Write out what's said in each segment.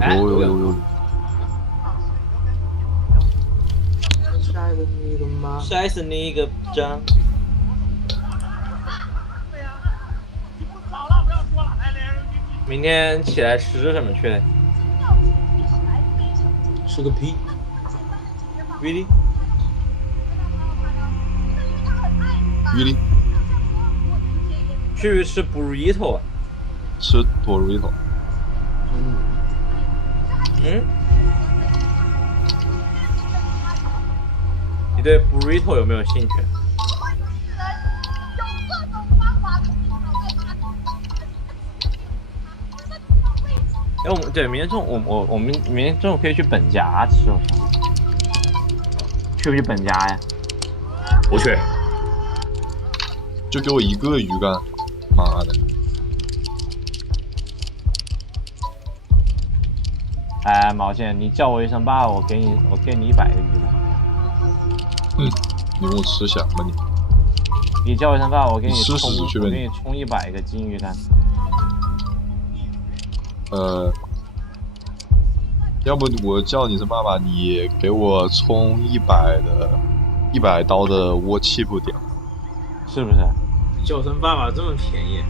哎，有。晒死你个张！明天起来吃什么去嘞？吃个屁 ？Really？ really 去吃 burrito 啊？吃 burrito。你对 burrito 有没有兴趣？哎，我们对明天中午，我们明天中午可以去本家吃，我想。去不去本家呀？不去。就给我一个鱼竿，妈的！哎，毛线，你叫我一声爸，我给你100个鱼竿。你问我吃翔吧你？你叫我一声爸，我给你试试去呗。我给你充100个金鱼竿。要不我叫你声爸爸，你给我充100刀的窝气不点，是不是？叫声爸爸这么便宜？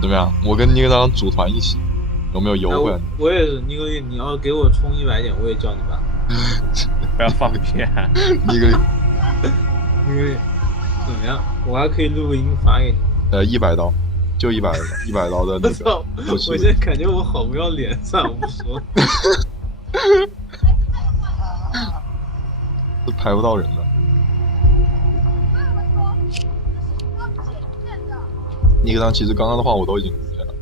怎么样？我跟尼克当组团一起，有没有优惠？我也是，尼克利，你要给我充100点，我也叫你爸。不要放屁！尼克利，怎么样？我还可以录个音发给你。100刀，就100刀的那个。我现在感觉我好不要脸，算了，我不说。是拍不到人的。尼克当其实刚刚的话我都已经录下了。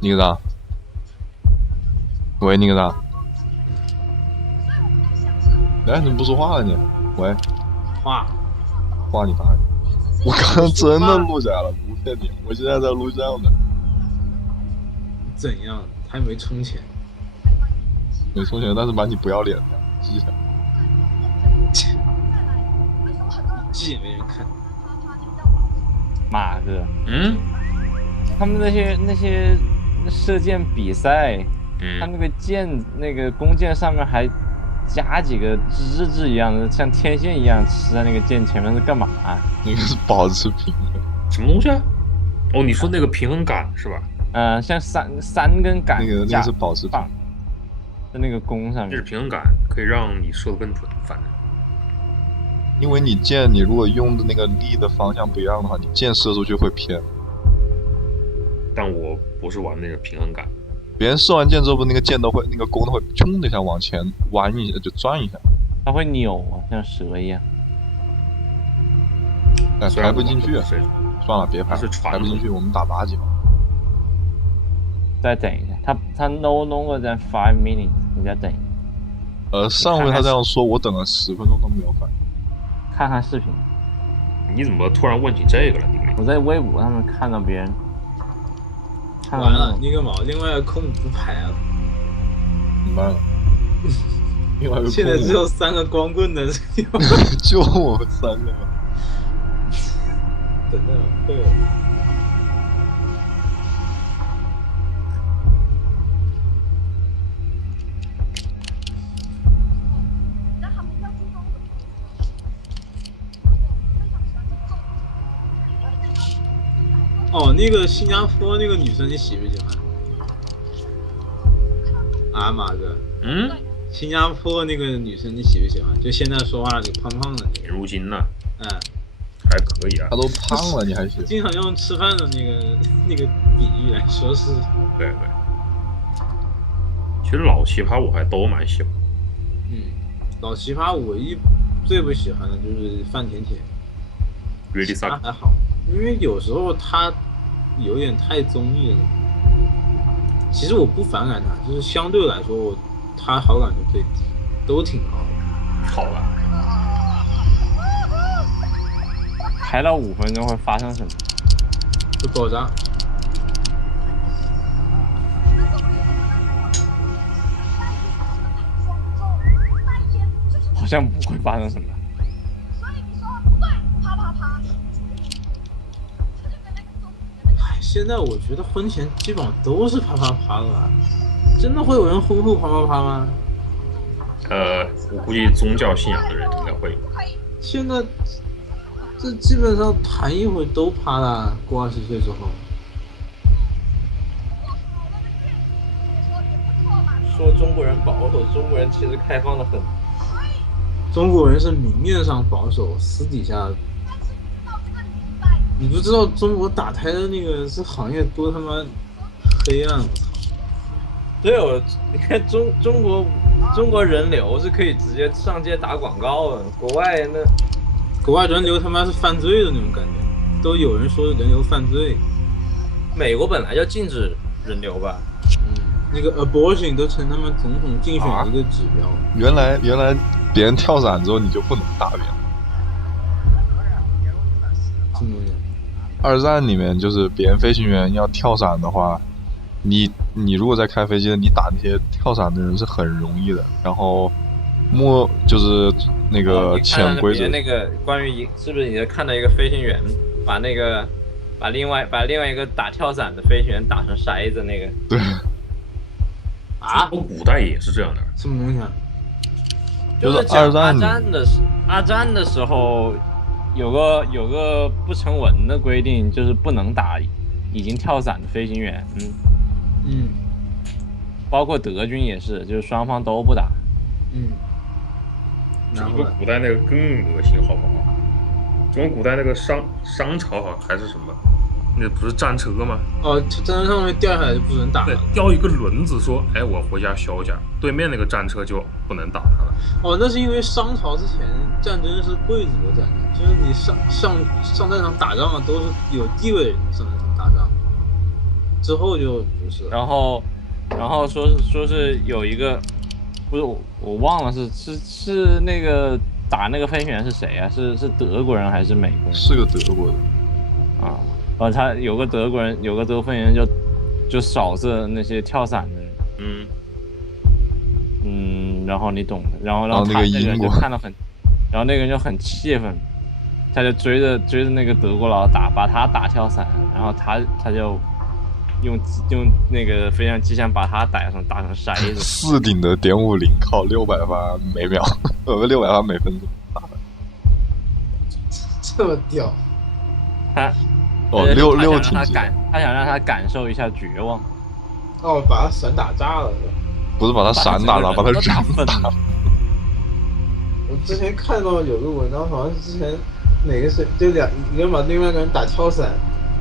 尼克当，喂，尼克当，哎，怎么不说话了你？喂，话你大爷！我刚刚真的录下来了，不骗你，我现在在录像呢。怎样？还没充钱？没充钱，但是把你不要脸的记下。记也没人看。马哥，他们那些射箭比赛，他那个箭那个弓箭上面还加几个枝子一样的，像天线一样吃在那个箭前面是干嘛？那个是保持平衡。什么东西啊？哦，你说那个平衡杆是吧？像三根杆，那个是保持平衡，在那个弓上面。这是平衡杆，可以让你射得更准，反正。因为你箭，你如果用的那个力的方向不一样的话，你箭射出去会偏。但我不是玩那个平衡杆。别人射完箭之后，不那个箭都会，那个弓都会冲的一下往前弯一下，就转一下。它会扭啊，像蛇一样。哎，排不进去，算了，别排了，排不进去，我们打8级吧。再等一下，他 no longer than 5 minutes， 你再等一下。上回他这样说，我等了10分钟都没有反应。看看视频。你怎么突然问起这个了？我在微博上面看到别人。完了，那个毛，另外的空不排了。怎么办了？另外一个现在只有3个光棍的地方。就我们3个。真的会有。哦，那个新加坡那个女生你喜不喜欢？啊，马哥。新加坡那个女生你喜不喜欢？就现在说话那个胖胖的那个。入金呢？还可以啊。他都胖了，你还行。经常用吃饭的那个比喻来说是。对。其实老奇葩我还都蛮喜欢。老奇葩我最不喜欢的就是范甜甜。Really suck。还好，因为有时候他有点太综艺了。其实我不反感他，就是相对来说他好感度最低，都挺高的。好了。排到5分钟会发生什么？会爆炸。好像不会发生什么。现在我觉得婚前基本上都是啪啪啪的吧，真的会有人婚后啪啪啪吗？我估计宗教信仰的人应该会。现在这基本上谈一回都啪了，过20岁之后。说中国人保守，中国人其实开放的很。中国人是明面上保守，私底下，你不知道中国打胎的那个是行业多他妈黑暗，我操！对，你看中国人流是可以直接上街打广告的，国外人流他妈是犯罪的那种感觉，都有人说人流犯罪。美国本来就禁止人流吧？那个 abortion 都成他们总统竞选的一个指标。原来别人跳伞之后你就不能大便。什么东西？二战里面就是别人飞行员要跳伞的话，你如果在开飞机的，你打那些跳伞的人是很容易的。然后就是那个潜规则。那个关于是不是你看到一个飞行员把另外一个打跳伞的飞行员打成筛子那个？对。啊，古代也是这样的。什么东西啊？就是二战的时候，有个不成文的规定，就是不能打已经跳伞的飞行员。包括德军也是，就是双方都不打。中国古代那个更恶心，好不好？中国古代那个商朝好还是什么？那不是战车吗？哦，战车上面掉下来就不能打了。对，掉一个轮子说，哎，我回家休假，对面那个战车就不能打它了。哦，那是因为商朝之前战争是贵族的战争，就是你上战场打仗都是有地位的人上战场打仗，之后就不是。然后说是有一个，不是我忘了是那个打那个飞行员是谁啊？是德国人还是美国人？是个德国的。啊。他有个德国人，有个德国飞行员就扫射那些跳伞的人，然后你懂的，然后他那个人就看到然后那个人就很气愤，他就追着那个德国佬把他打跳伞，然后他就用那个飞行机枪把他打成筛子。4顶的.50靠600发每秒，600发每分钟打的，这么屌！6挺级。他想让他感受一下绝望。哦，把他伞打炸了是吧？不是把他伞打了，把他人打了。我之前看到有个文章，好像是之前哪个谁就一个人把另外一个人打跳伞，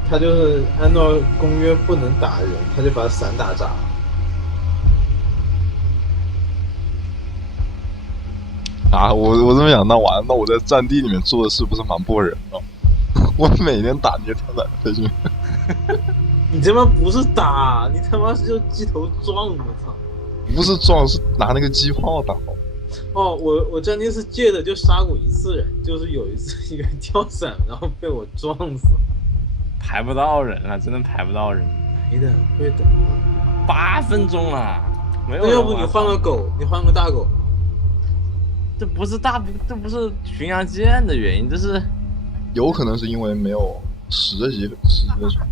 他就是按照公约不能打人，他就把伞打炸。啊，我这么想，那我在战地里面做的事不是蛮不人的？我每天打那些跳伞的飞行员。你他妈不是打，你他妈是就机头撞，我操！不是撞，是拿那个机炮打。哦，我战地是借的，就杀过一次人，就是有一次一个人跳伞，然后被我撞死。排不到人了，真的排不到人。没的，会等8分钟了，没有。那要不你换个狗，你换个大狗。这不是巡洋舰的原因，这是有可能是因为没有10级的船。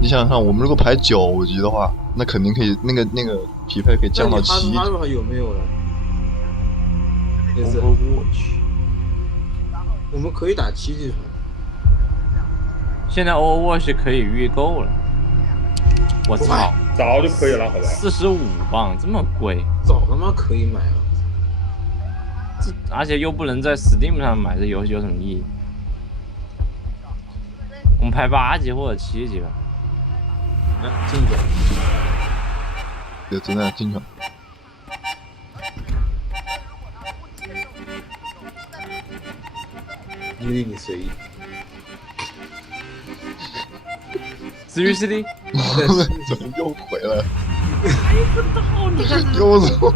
你想想看，我们如果排9级的话，那肯定可以，那个匹配可以降到7级。那你哈有没有了？也是。我们可以打7级船。现在 Overwatch 可以预购了。我操！早就可以了，好吧？45磅，这么贵？早他妈可以买了。而且又不能在 Steam 上买，这游戏有什么意义？我们排8级或者7级吧。进去。对，真的进去。你随意。至于 CD， 怎么又回来了？猜不到，你看又走。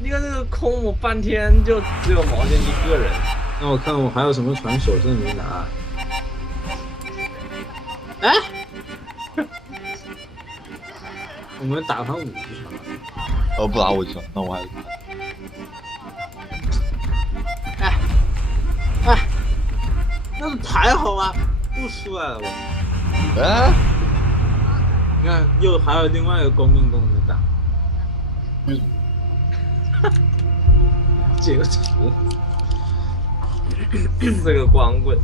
你看这个空，我半天就只有毛尖一个人。那我看我还有什么船手证没拿？哎，我们打盘5级船。不打5级船，那我还是打。哎，还好吧，不出来了我。哎，你看，又还有另外一个光棍功能打。截个图，这个光棍。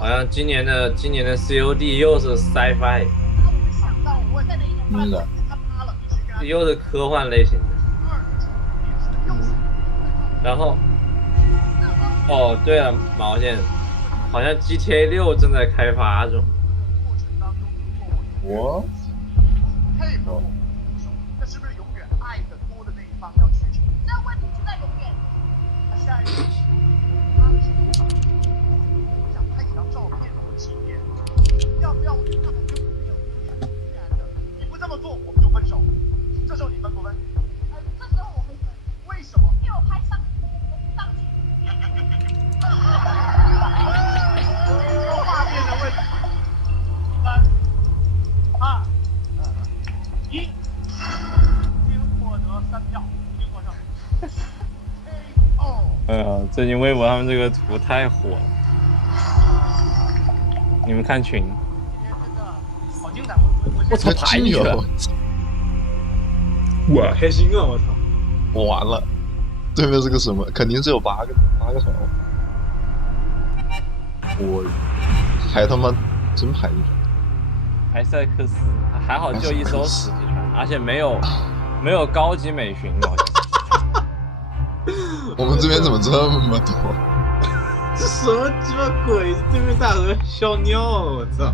好像今年的 COD 又是 sci-fi， 的，又是科幻类型的。然后，哦对了，毛线，好像 GTA 6正在开发中。我佩服那是不是永远爱的多的那一方要取舍？这问题就在永远。下一个，我想拍几张照片做纪念。要不要我这么就没有自然的？你不这么做，我们就分手。这时候你分不分？这时候我会分。为什么？因为我拍上去。画面的问题。3、2、1，您获得3票，请获胜。最近微博他们这个图太火了，你们看群。今天真的好精彩，我操，排进去了！我开心啊！我操！我完了，对面是个什么？肯定是有8个团。我还他妈真排进去了。埃塞克斯还好，就一艘死机船，而且没有高级美巡，好像。我们这边怎么这么多？这什么鸡巴鬼？对面大河笑尿了！我操！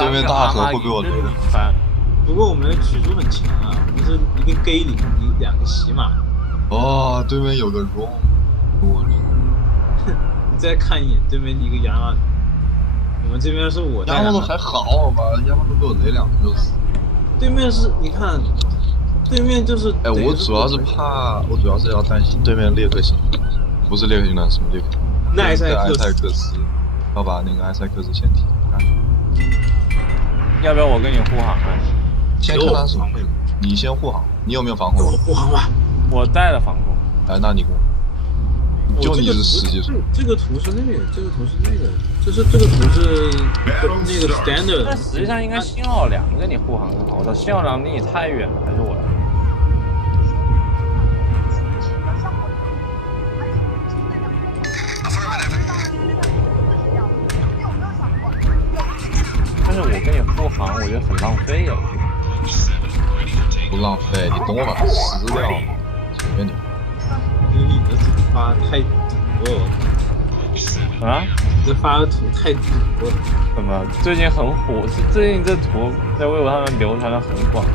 对面大河会被我雷的。不过我们的驱逐很强啊，我们是一个 gay 里2个喜马。哦，对面有个 ROM， 你再看一眼对面一个亚马，我们这边是我。亚马多还好吧？亚马多被我雷2个就死。对面是，你看，对面就是。哎，我主要是怕，我主要是要担心对面列克星，不是列克星的什么列克？那埃塞克斯，要把那个埃塞克斯先提。要不要我跟你护航啊？先看他什么配合，你先护航，你有没有防控？护航吧，我带了防控。哎，那你跟我，就你是实际上。这个图是那个，这个图是那个，这个图是那个 standard。但实际上应该信号2跟你护航更好。我操，信号2离你太远了，还是我来。但是我跟你护航，我觉得很浪费呀。不浪费，你等我把它撕掉，随便你。因为你的图发太堵了。啊？这发的图太堵了。怎么？最近很火，最近这图在微博上面流传的很广。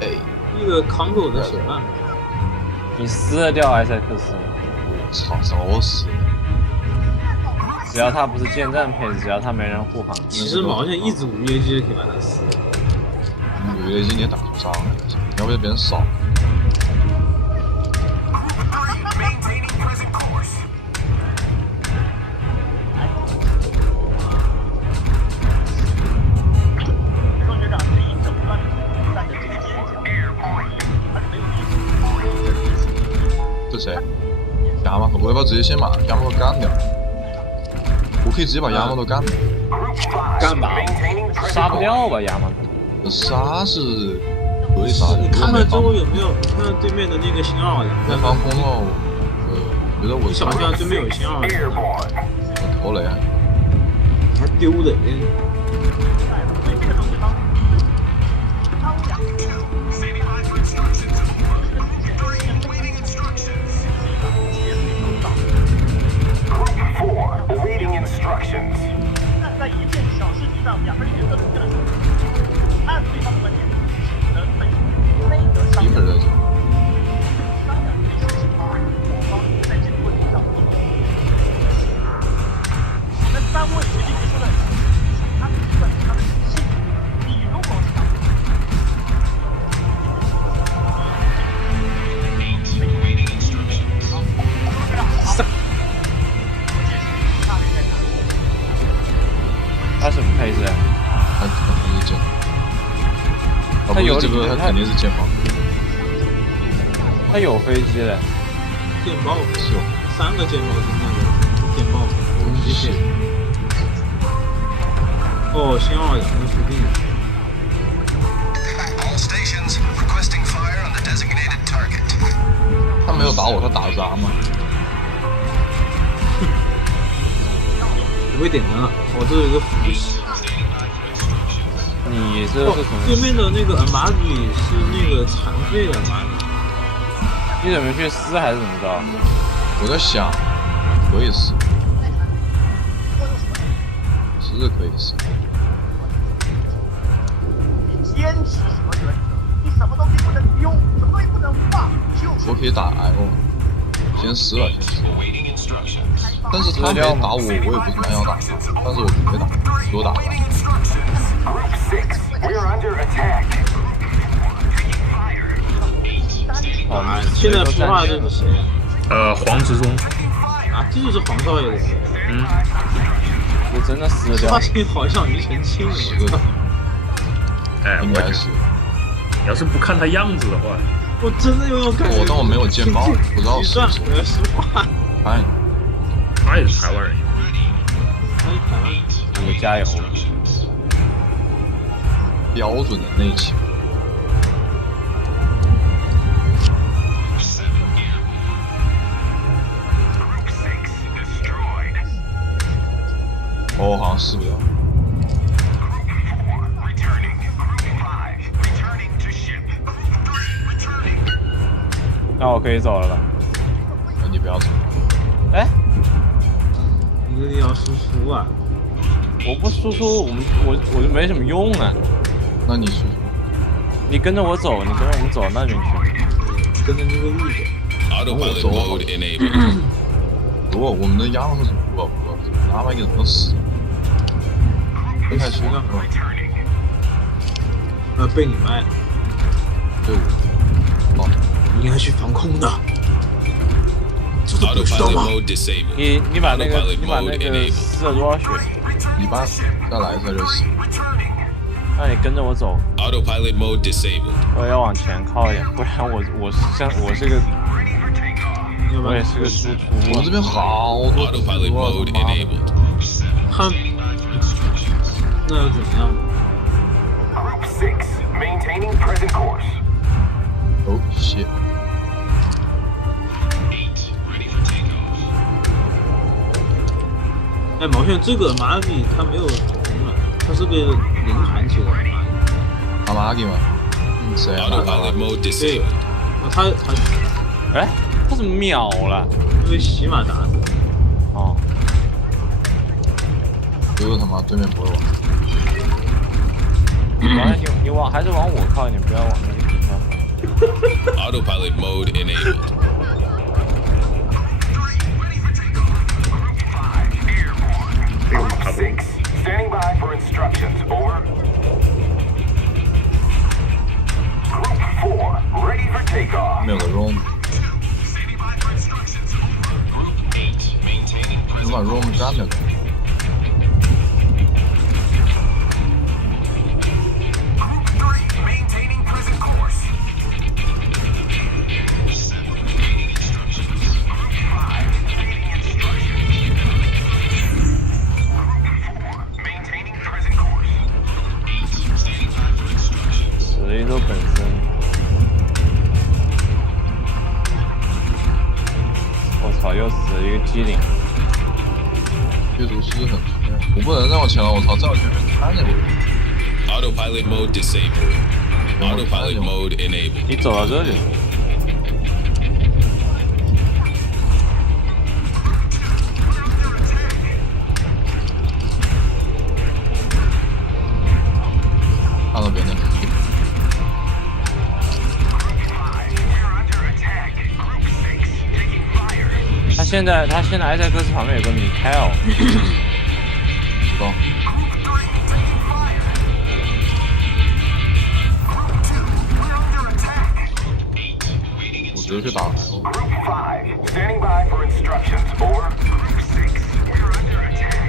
哎，那个康狗的手办。你撕得掉埃塞克斯吗？我操，找死！只要他不是建站配置，只要他没人护航。其实毛线一组无业机就可以把它撕了。无业机你也打不伤，要不就别人少。这谁？亚马多，我要不要直接先把亚马多干掉？我可以直接把亚马多干掉。干吧，杀不掉吧亚马多？杀是可以杀。你看看周围有没有？你看看对面的那个星2，没防空了。觉得我想象对面有星2，我投雷啊！还丢雷。在一件小事情上，2个人原则出现了冲突，按对方的观点，只能分手，没得商量。商量这件事情，我方在这个问题上不同意。你们3位决定说的，他们判断他们。他有这个他肯定是舰炮，他有飞机的，电报是哦， 3个舰炮是那个电报攻击线。哦，新奥尔良的附近。 All stations requesting fire on the designated target. 他没有打我，他打渣嘛。不会点灯了，我这有一个伏羲。你这是什么？对面的那个马里是那个残废的马里。你准备去撕还是怎么着？我在想，可以试，是可以试。你坚持什么原则？你什么东西不能丢，什么东西不能放，就是我可以打 L， 先试了，先试。但是他没打我，我也不是蛮想打他，但是我准备打，多打吧。 Group 6, we're under attack. 哦，现在孵化这是谁啊？黄执中，啊，这就是黄少爷的谁？嗯，就真的撕掉发。现好像庾澄庆，我操！哎，应该是。要是不看他样子的话，我真的有感觉。但我没有见报，不知道是不是。我要实话。哎，他也是台湾人。你加油！标准的内勤。哦，好像试不了。那我可以走了吧？那你不要走。哎，你要输出啊！我不输出，我就没什么用啊。那你输出。你跟着我走，你跟着我们走到那边去。跟着那个路走。 Autopilot mode enabled. 如果我们的样子是不，哪怕一个怎么死？不太行啊，被你卖了。对我。哦，你应该去防控的。这都不知道 Autopilot 吗？ mode disabled. 你把那个撕了多少血？一般，再来一下就行。那你跟着我走， Autopilot mode disabled. 我也要往前靠一点，不然我是个要不然我也是个输出我们这边好多 Autopilot mode enabled. 他那又怎样？ Group 6, maintaining present course. 哦，谢。哎，毛线，这个马里他没有红了，他是个零传奇的马里。阿玛吉吗？谁啊？ Autopilot mode 对， disabled. 他哎，他怎么秒了？被洗马打死。哦，就是他妈对面不会玩。你还是往我靠一点，不要往那个地方。 Autopilot mode enabled. Group 6, standing by for instructions. Over. Group 4, ready for takeoff. 没有个 room， 你把 room 占了。 Maintaining present course. Maintaining present course. 死了一周本身，我操，又死了一个机灵。阅读是很全，我不能再往前了，我操，再往前面看见我。 Autopilot mode disabled. Autopilot mode enabled. 你走到这里，看到别人。 他现在埃塞克斯旁边有个米凯尔，知道。我直接去打 L。 Group 5, standing by for instructions. Over. Group 6, we're under attack.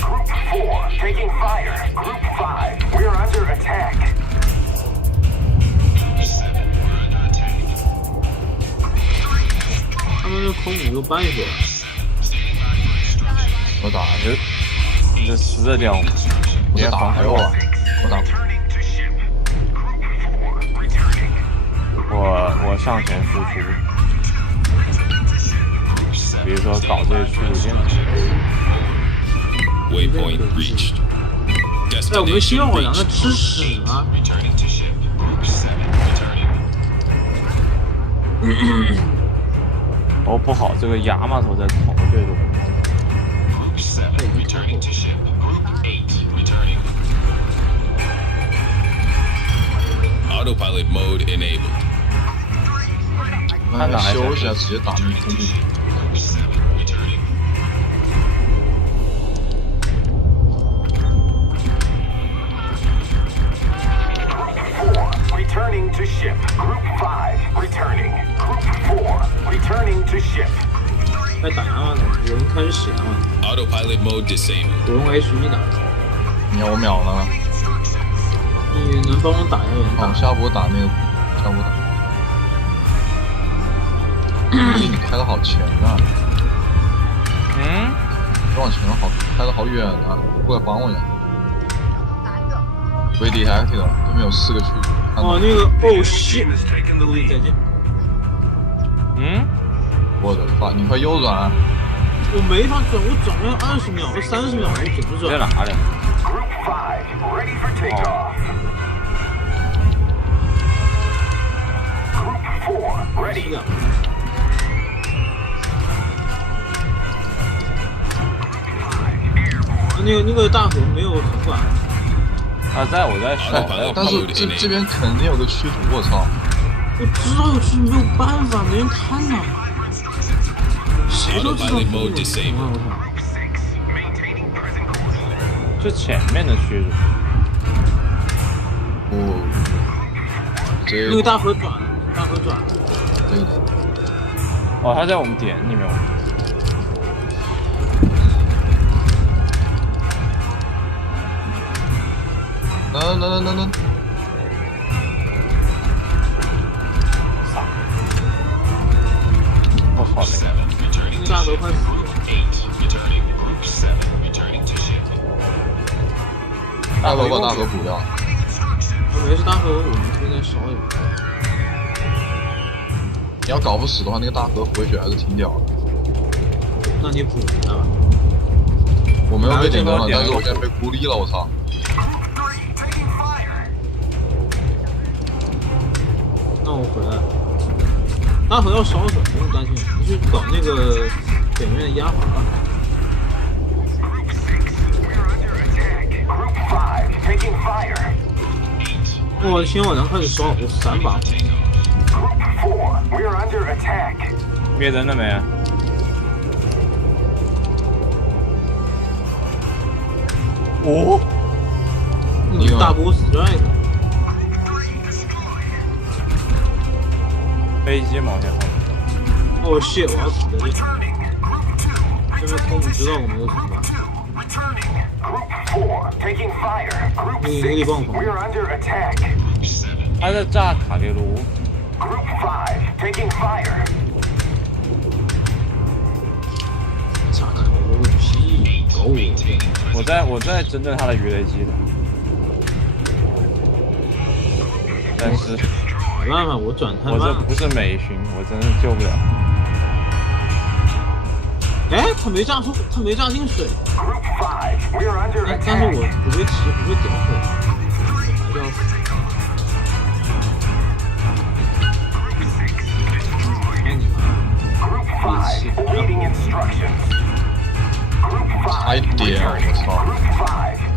Group 4, taking fire. Group 5, we're under attack. 他们这空5个半血，我打你这死得掉吗？我是打防还有啊，我打 Returning to ship. Group 4, returning. 我上前输出，比如说搞这些驱逐舰。 Waypoint reached. 哎，我们希 Destination 望我让他 reached. 吃屎啊！ Returning to ship. Group 7, returning. 哦，不好，这个亚马头在同队的。 Group 7, returning to ship. Group 8, returning. Autopilot mode enabled. 那修一下，直接打那个空木。 Group 7, returning. Returning to ship. Group 5, returning. Group 4, returning to ship. 该打亚马头，有人开始洗亚马头， Autopilot mode disabled. 我用 HE 打，你看我秒了，你能帮我打一下人哦，打？下播打那个，下播打。你开的好前啊，嗯，你往前好，开的好远啊，过来帮我一下。被 detected 了，对面有4个区。哦，那个哦shit，再见。嗯，我的妈！你快右转，我没法转，我转了20秒，我30秒，我怎么转？在哪里？ Group 5, ready for takeoff. Group 4, ready. 那个大河没有横管，啊，我在甩，但是这边肯定有个驱逐，我操！我知道有去没有办法，没人看呐。谁都知道Autopilot 没 mode 有 disabled. 我操！ Maintaining present course. 是前面的驱逐。哦，这那个大河转了，大河转了。这个哦，他在我们点里面。能，我操那个！那个大河快死了。 Returning. Group 7, returning to ship. 大河把大河补掉。没事，大河我们可以再烧一波。你要搞不死的话，那个大河回血还是挺屌的。那你补一下吧。我没有被点灯了，但是我现在被孤立了，我操！ Taking fire. 那我回来了。大河要烧死，不用担心，你去搞那个北面的压法。 We're under attack. Group 5, taking fire. 我的天，晚上开始烧，我3把。 Group 4, we're under attack. 灭灯了没？哦，你大boss strike。飞机毛线后面。哦shit，我要死了！ Returning. Group 2, 这边空你知道我没有惩罚。 returning. Group 4, taking fire. Group 那个地 6, 方 we're under attack. 他在炸卡给卢。 Group 5, taking fire. 炸开了个屁！搞我！我在针对他的鱼雷机的，但是没办法，我转太慢了。我这不是美巡，我真的救不了。哎，他没炸出，他没炸进水。 Group 5, we're under 但是 attack. 我不会骑，不会点火，还是要死。哎你妈！ Group 5, awaiting instructions. Group 5, 差一点，我操！ Group 5,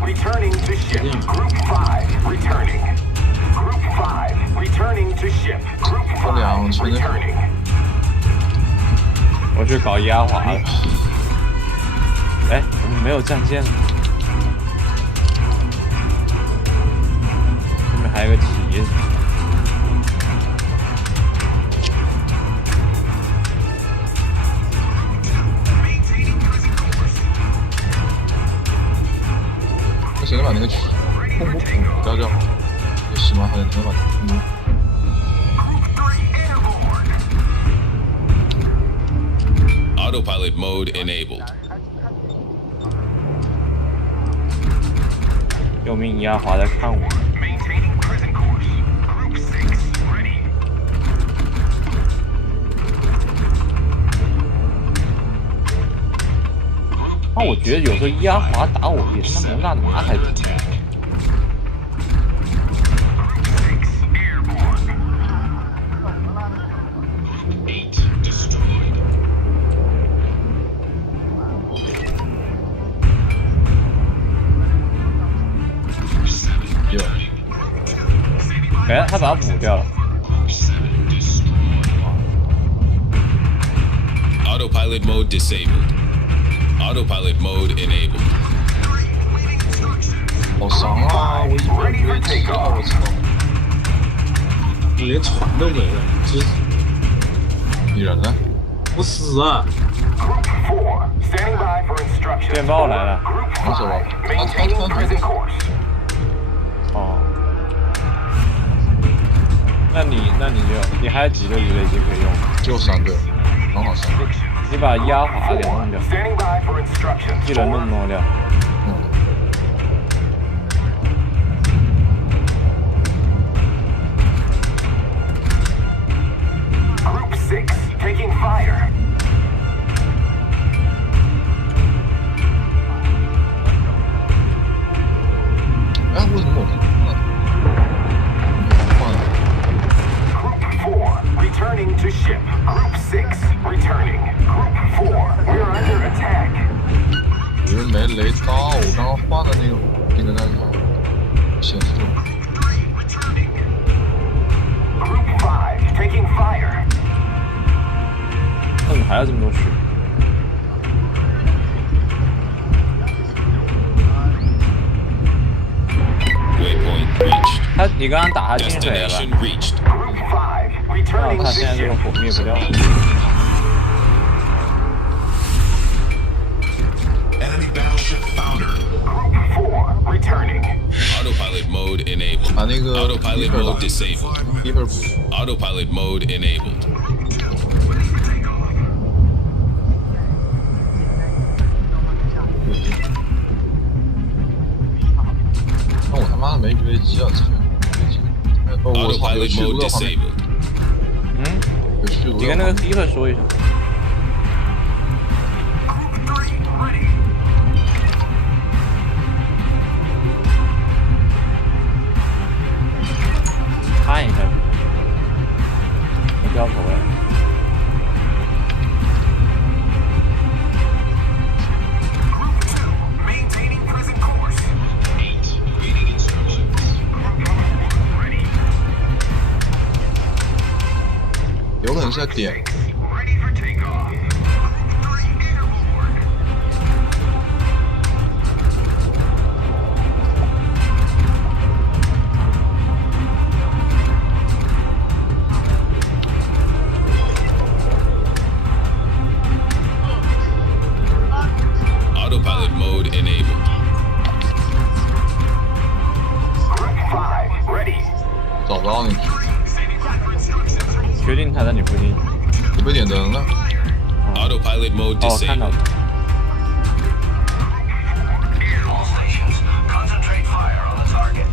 returning to ship. Group 5, returning. Group 5, returning to ship. Group 5, returning. 我去搞压滑了。哎，我们没有战舰了。这边还有个旗子。现在把那个空补掉掉，也希望还能把空补。Autopilot mode enabled. 有名压华在看我。 Maintaining present course. Group 6 ready. 啊，我觉得有时候压华打我比他妈蒙大拿还多。 有，哎，他把他补掉了。 Autopilot mode disabled. Autopilot mode enabled. 好伤啊！我一会儿这个，我操！我连船都没了，这你人呢？我死啊！ Group 4 standing by for instructions. 电报来了。 Group 没事吧？ 5 maintaining present course. 哦。那你还有几个鱼雷机可以用？就3个，刚好3个。你把压华给弄掉， Standing by for instructions. 技能弄掉。Group 6 taking fire. 哎，为什么我换了？ Group 4 returning to ship. Group 6 returning. Group 4 we're under attack. 有人没雷到，我刚刚换的那个在上显示。 Group 5 taking fire. 那怎么还有这么多血？ Waypoint reached. 你刚刚打他进水了吧？ Destination reached. Group 5那 returning 他 to 现在这个 ship. 火灭不掉。 Enemy battleship founder. Group 4 returning. Autopilot mode enabled. 把那个 Autopilot mode disabled. 一会儿补。 Autopilot mode enabled. 那我他妈的没狙击机啊！操！我操，有 Autopilot 续 mode 不到旁边， disabled. 嗯，有续不你跟那个到旁边。 Keeper 说一声。 看一下，我掉头了。 Maintaining present course. 8 waiting instructions. Ready. 有可能是在点， Ready for takeoff. 3 airborne. ，Autopilot mode enabled. Group 5 ready. 找不到你， Standing by for instructions. 确定他在你附近？我被点灯了。 Autopilot mode 哦，看到 disabled. 了。 All stations, concentrate fire on the target.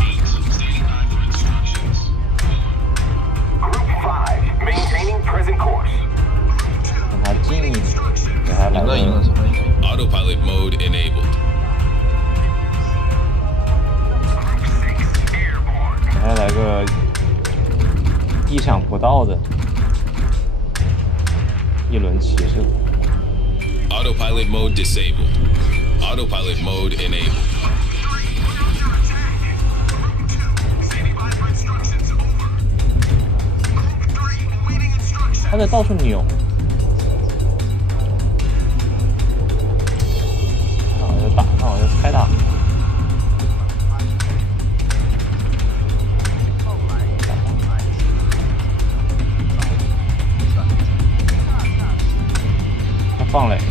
8 standing by for instructions. Group 5 maintaining present course. 等他近一点，给他来赢了，赢了，个，什么赢了？ Autopilot mode enabled. 给他来个意想不到的一轮骑士。 Autopilot mode disabled. Autopilot mode enabled. 他在到处扭。那我就打，那我就开打。他放雷了。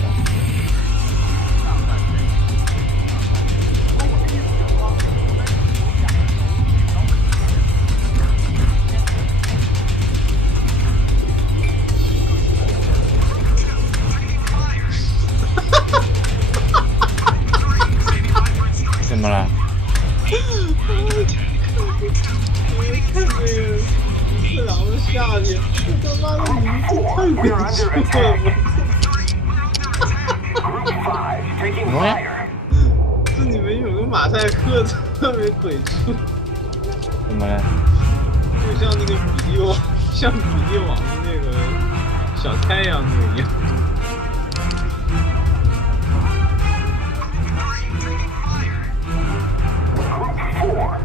么了？看这个次郎的夏天，这他妈的名字太鬼畜了！什么呀？这里面有个马赛克特别鬼畜，怎么了？就像那个比利王，像比利王的那个小太阳那个一样。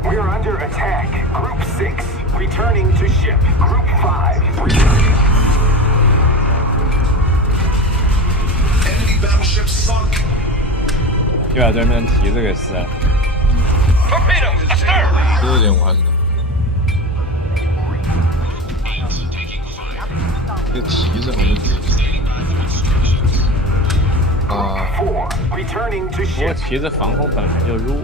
We are under attack. Group 6, returning to ship. Group 5, returning. Enemy battleship sunk. 就把对面蹄子给撕了。这点我还是的。这个蹄子好像啊， 4, returning to 不过 ship. 蹄子防空本来就弱。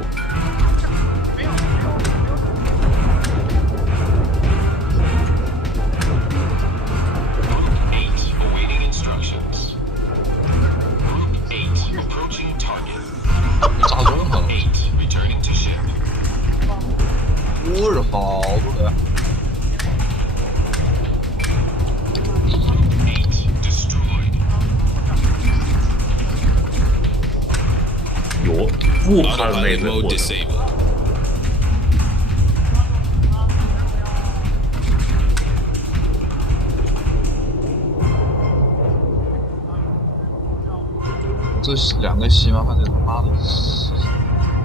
炸中了。我日，好多的。有不怕的妹 Autopilot 子， mode 我 disabled. 这两个西马汉这他妈的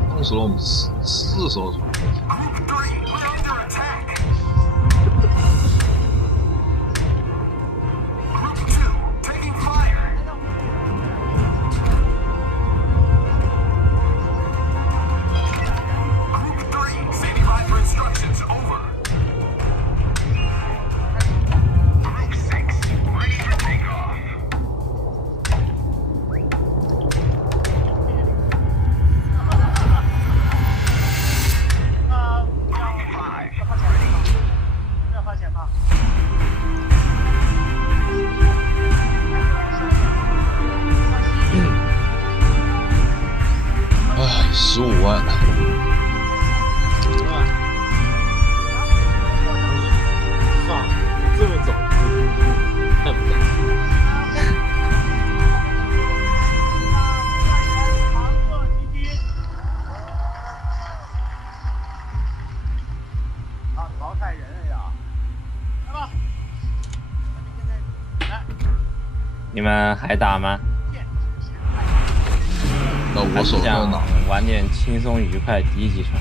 弄死了我们四艘船。 15万。放这么早太不敢。淘汰人了呀！来吧，来，你们还打吗？那我手还是想上拿。玩点轻松愉快低级场？